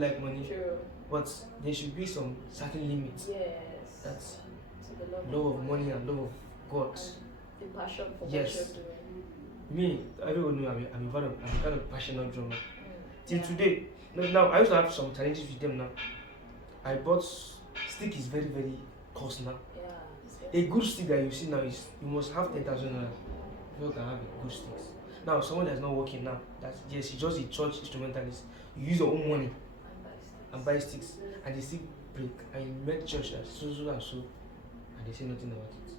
don't like money. True. But there should be some certain limits. Yes. That's to the love of money and love of God. And the passion for Yes. what you're doing. Me, everyone know I'm kind of passionate drummer. Till Yeah. today, now I used to have some challenges with them now. I bought stick is very, very cost now. Yeah. A good stick that you see now is you must have 10,000 naira before you can have a good stick. Now someone that's not working now, that's yes, you're just a church instrumentalist. You use your own money and buy sticks, and they still break, and you met church as so and so, and they say nothing about it.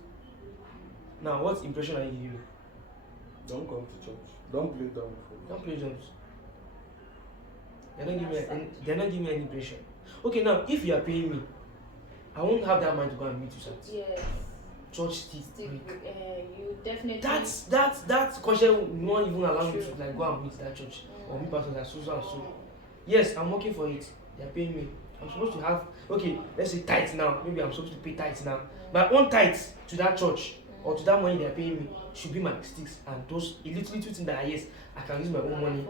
Now, what impression are you giving me? Don't come to church. Don't play down. Don't play drums. They're not giving me any impression. Okay, now if you are paying me, I won't have that mind to go and meet you, sir. Yes. Church stick break. You definitely. That question will not even allow me to like go and meet that church or meet pastor that so and so. Yes, I'm working for it. They're paying me. I'm supposed to have let's say tithe now. Maybe I'm supposed to pay tithe now. My own tithe to that church or to that money they're paying me should be my sticks and those little things that yes, I can use my own money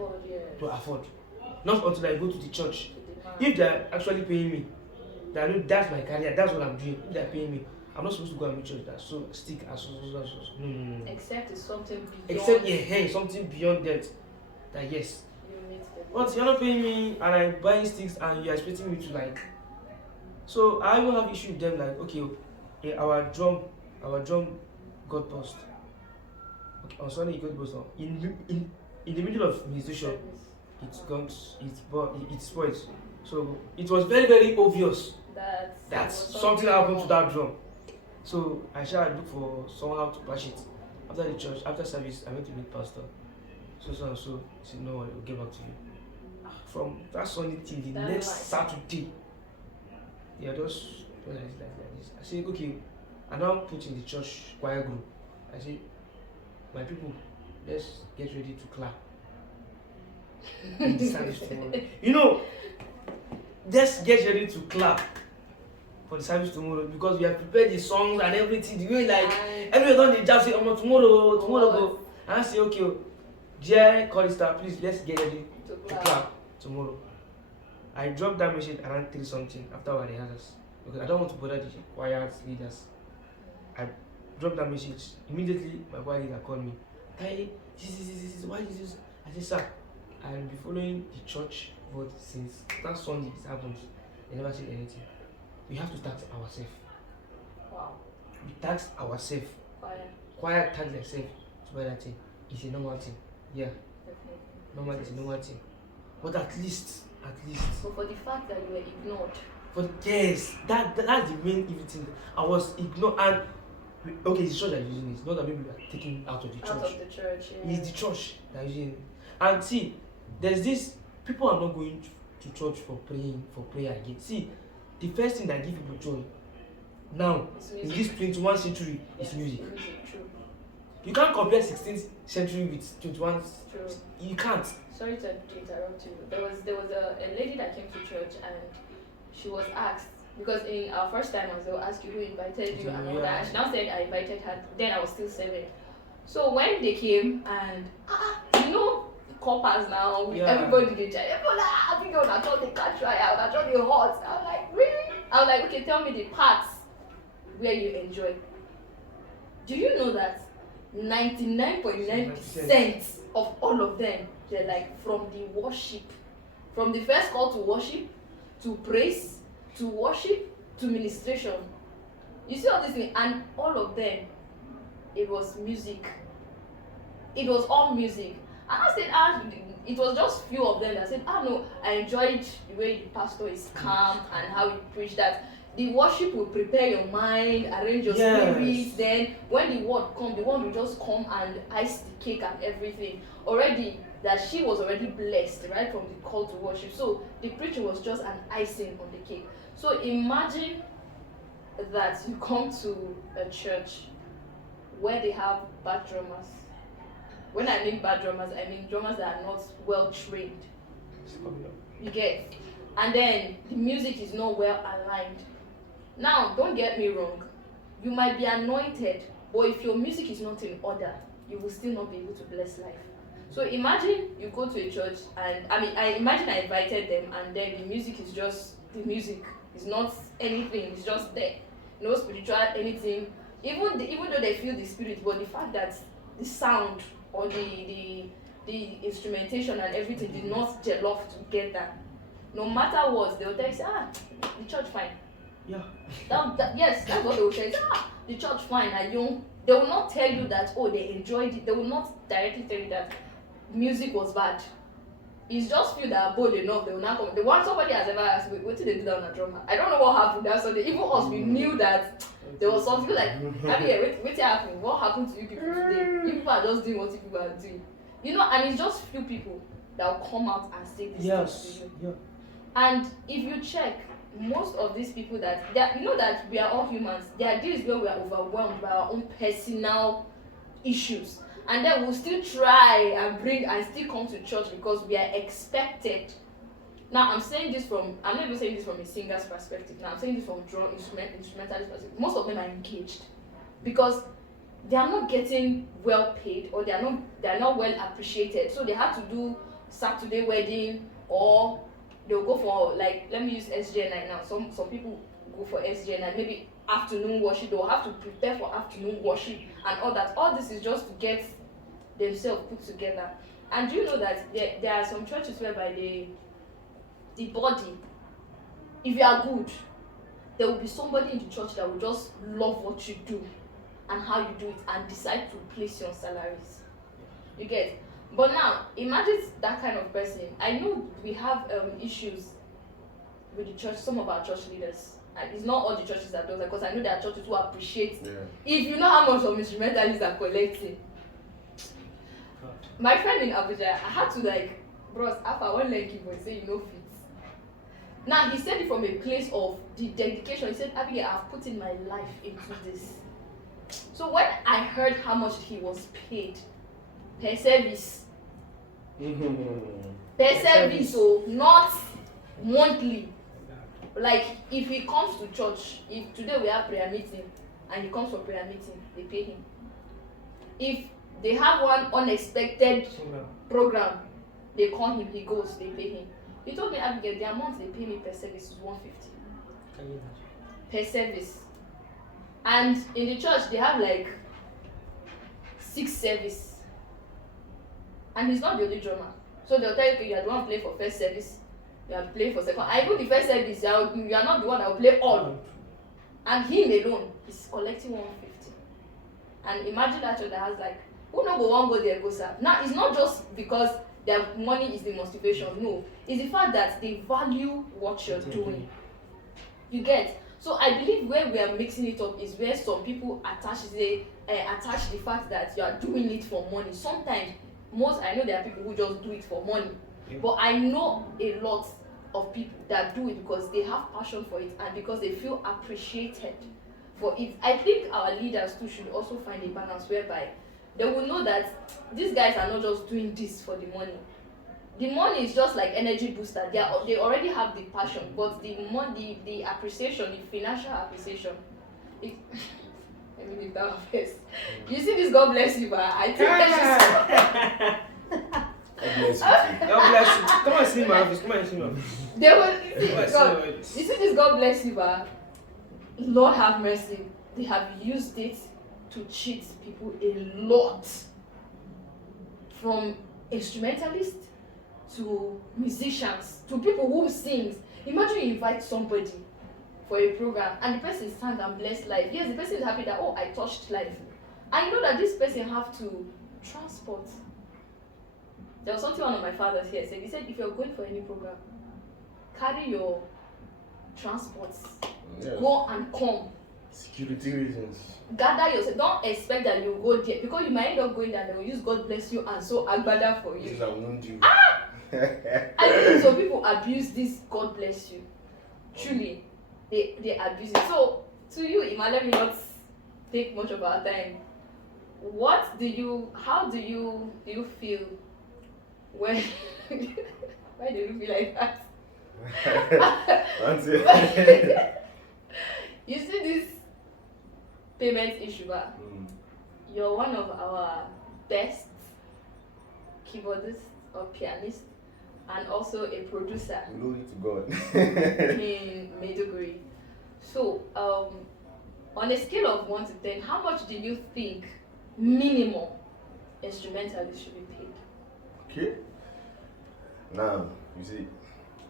to afford. Not until I go to the church. If they're actually paying me, that's my career, that's what I'm doing. If they're paying me, I'm not supposed to go and meet church that so stick as so. No. Except it's something beyond. Except something beyond that. That yes. But you're not paying me and I'm buying sticks and you're expecting me to like. So I will have issue with them like okay, our drum got burst. Okay, on Sunday it got burst. In the middle of musician, it spoiled. So it was very, very obvious that something happened to that drum. So I shall look for someone to patch it. After the church, after service, I went to meet pastor. So and so, he said, no, I'll get back to you. From that Sunday till the next Saturday, they are just like this. I said, okay, I now put in the church choir group. I said, my people, let's get ready to clap. In the service tomorrow. Let's get ready to clap for the service tomorrow because we have prepared the songs and everything. The way like everyone on the job say, tomorrow go. And I say, okay, dear chorister, please let's get ready to clap tomorrow. I dropped that message around 3 something after our rehearsals because I don't want to bother the choir leaders. I dropped that message immediately. My choir leader called me. Hey, this why is this? I said, sir, I'll be following the church, but since that Sunday it happened, they never said anything. We have to tax ourselves. Wow. We tax ourselves. Choir tax themselves to buy that thing. It's a normal thing. Yeah. Definitely. Normal is a normal thing. But at least. So for the fact that you were ignored. But yes, that's the main evil thing. I was ignored and okay, it's the church that is using it. Not that maybe we are taking out of the church. Out of the church, yeah. It's the church that is using it. And see, there's this people are not going to church for prayer again. See, the first thing that gives people joy now in this 21st century is music. True. You can't compare 16th century with 21st. True. You can't. Sorry to interrupt you. There was a lady that came to church and she was asked because in our first time they'll ask you who invited you and all that. And she now said I invited her. Then I was still 7. So when they came and coppers now with everybody they try. I think I thought they can't try out. I thought they hot. I was like, really? I was like, okay, tell me the parts where you enjoy. Do you know that 99.9% of all of them, they're like from the worship, from the first call to worship, to praise, to worship, to ministration. You see all this thing, and all of them, it was music. It was all music. And I said, it was just few of them that said, no, I enjoyed the way the pastor is calm and how he preached that. The worship will prepare your mind, arrange your spirit. Then when the word comes, the word will just come and ice the cake and everything. Already, that she was already blessed, right, from the call to worship. So the preaching was just an icing on the cake. So imagine that you come to a church where they have bad drummers. When I mean bad drummers, I mean drummers that are not well trained. You get? And then the music is not well aligned. Now, don't get me wrong. You might be anointed, but if your music is not in order, you will still not be able to bless life. So imagine you go to a church, and I imagine I invited them, and then the music is just the music. It's not anything. It's just there. No spiritual anything. Even though they feel the spirit, but the fact that the sound or the instrumentation and everything did not gel off together. No matter what, they will tell you, the church fine. Yeah. Yes, that's what they will say. The church fine, and they will not tell you that they enjoyed it. They will not directly tell you that music was bad. It's just feel that bold enough. They will not come. The one somebody has ever asked me, what did they do down a drummer? I don't know what happened that Sunday. Even us, we knew that there was something like, Abbie, what happened? What happened to you people today? You people are just doing what you people are doing. And it's just few people that will come out and say this thing to you. Yeah. And if you check, most of these people that we are all humans, there are days where we are overwhelmed by our own personal issues, and then we'll still try and still come to church because we are expected. Now I'm not even saying this from a singer's perspective. Now I'm saying this from instrumentalist perspective. Most of them are engaged because they are not getting well paid, or they are not well appreciated. So they have to do Saturday wedding, or they'll go for, like, let me use SJNI now. Some people go for SJNI, maybe afternoon worship. They'll have to prepare for afternoon worship and all that. All this is just to get themselves put together. And do you know that there are some churches whereby the body, if you are good, there will be somebody in the church that will just love what you do and how you do it and decide to place you on salaries. You get? But now, imagine that kind of person. I know we have issues with the church, some of our church leaders. And it's not all the churches that do that, because I know there are churches who appreciate. Yeah. If you know how much of instrumentalists are collecting. God. My friend in Abuja, I had to bros, after one leg keyboard, say you know fit. Now he said it from a place of the dedication. He said, Abbie, I've put in my life into this. So when I heard how much he was paid per service, so not monthly. Like if he comes to church, if today we have prayer meeting and he comes for prayer meeting, they pay him. If they have one unexpected program, they call him, he goes, they pay him. He told me, Abigail, the amount they pay me per service is 150. Can you imagine? Per service. And in the church they have 6 service. And he's not the only drummer. So they'll tell you, okay, you are the one playing for first service, you are playing for second. And even the first service, you are not the one that will play all. And him alone is collecting 150. And imagine that church that has who no go one go there go serve. Now it's not just because their money is the motivation. No, it's the fact that they value what you're doing. You get? So I believe where we are mixing it up is where some people attach the fact that you are doing it for money. Sometimes, I know there are people who just do it for money, but I know a lot of people that do it because they have passion for it and because they feel appreciated for it. I think our leaders too should also find a balance whereby they will know that these guys are not just doing this for the money. The money is just like energy booster. They already have the passion, but the money, the appreciation, the financial appreciation. Let me leave that one first. You see this, God bless you, but I think that God bless you. Come and see my office. Come and see my office. They will you see this, God bless you, but Lord have mercy. They have used it to cheat people a lot. From instrumentalists to musicians to people who sing. Imagine you invite somebody for a program and the person sang and blessed life. Yes, the person is happy that I touched life. And you know that this person have to transport. There was something one of my fathers here said. He said, if you're going for any program, carry your transports. Yes. Go and come. Security reasons. Gather yourself. Don't expect that you go there because you might end up going there. They will use God bless you and so agbada for you. I think some people abuse this God bless you. Truly, they abuse it. So to you, Ima, let me not take much of our time. How do you feel when why do you feel like that? You see this payment issue, you're one of our best keyboardist or pianist, and also a producer Glory to God. in Maiduguri. So, on a scale of 1 to 10, how much do you think minimum instrumentalists should be paid? Okay. Now, you see,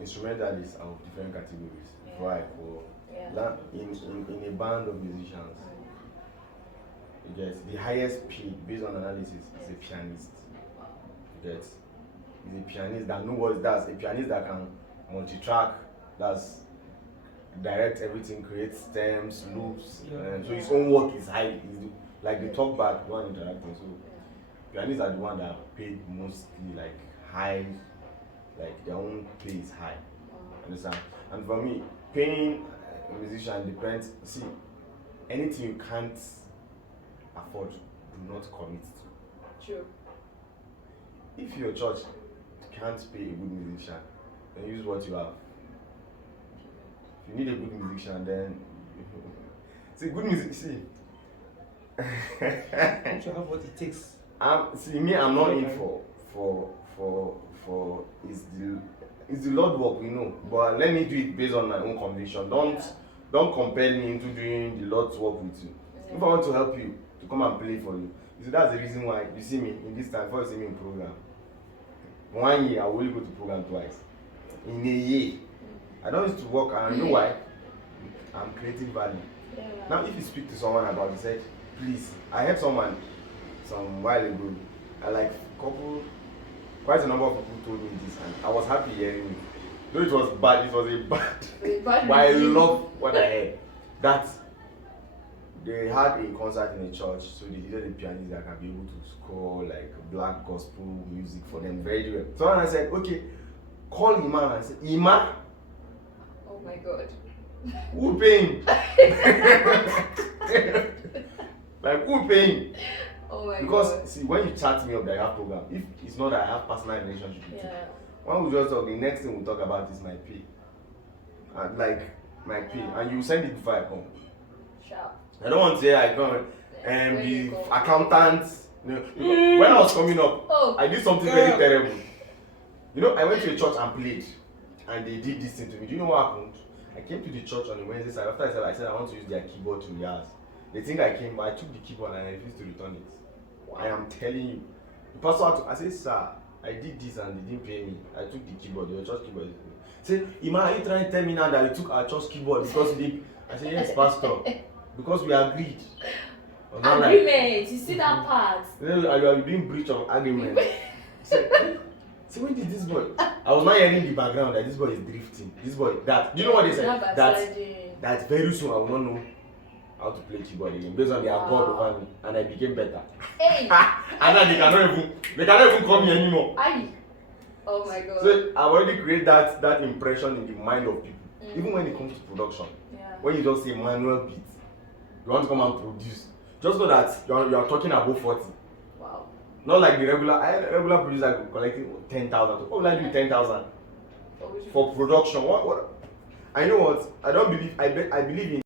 instrumentalists are of different categories. Yeah. Before I call. Yeah. Now, in a band of musicians, you get the highest paid based on analysis is a pianist. You get is a pianist that knows what that's a pianist that can multi-track, that's direct everything, create stems, loops, and so his own work is high. Like the talk back, the one interacting. So pianists are the one that are paid mostly like high, like their own pay is high. Understand? And for me, paying a musician depends. See, anything you can't afford, do not commit to. True. If your church can't pay a good musician, then use what you have. If you need a good musician, then see good music. See, Don't you have what it takes? see me. I'm not in for is the Lord work, we know. But let me do it based on my own conviction. Don't compel me into doing the Lord's work with you. If I want to help you, to come and play for you. You see, that's the reason why you see me in this time. Before you see me in program, 1 year I will only go to program twice. In a year, I don't used to work, and I know why. I'm creating value. Yeah. Now, if you speak to someone about it, said, please, I heard someone some while ago, quite a number of people told me this, and I was happy hearing it. Though it was bad, it was a bad, but I love what I heard. That they had a concert in a church, so they needed a pianist that can be able to score like black gospel music for them very well. So I said, okay, call Ima, and I said, Ima? Oh my God. Who paying? Like who paying? Oh my Because God. see, when you chat me up that I have program, if it's not that I have personal relationship with you, when we just talk, the next thing we talk about is my pay. And like my pay, and you send it before I come. Sharp. I don't want to say I come and When be you go. accountant. You know, when I was coming up, I did something very terrible. You know, I went to a church and played, and they did this thing to me. Do you know what happened? I came to the church on the Wednesday side. After I said I want to use their keyboard to rehearse. They think I came, but I took the keyboard and I refused to return it. Wow. I am telling you. The pastor had to, I said, sir, I did this and they didn't pay me. I took the keyboard, your church keyboard. Say, Ima, are you trying to tell me now that you took our church keyboard because you did? I said, yes, pastor. Because we agreed. Agreement, you see that part? You are doing breach of agreement. So when did this boy? I was not hearing the background that this boy is drifting. This boy, that. Do you know what they said? That very soon I will not know how to play keyboard again based on their God over me, and I became better. Hey. And then they cannot even call me anymore. Aye. Oh my God. So I've already created that impression in the mind of people. Even when it comes to production, when you just say Manuel beat, you want to come and produce. Just know that you are talking about 40. Wow. Not like the regular producer collecting 10,000. What will I do with 10,000 for production? What? I know what I don't believe. I believe in.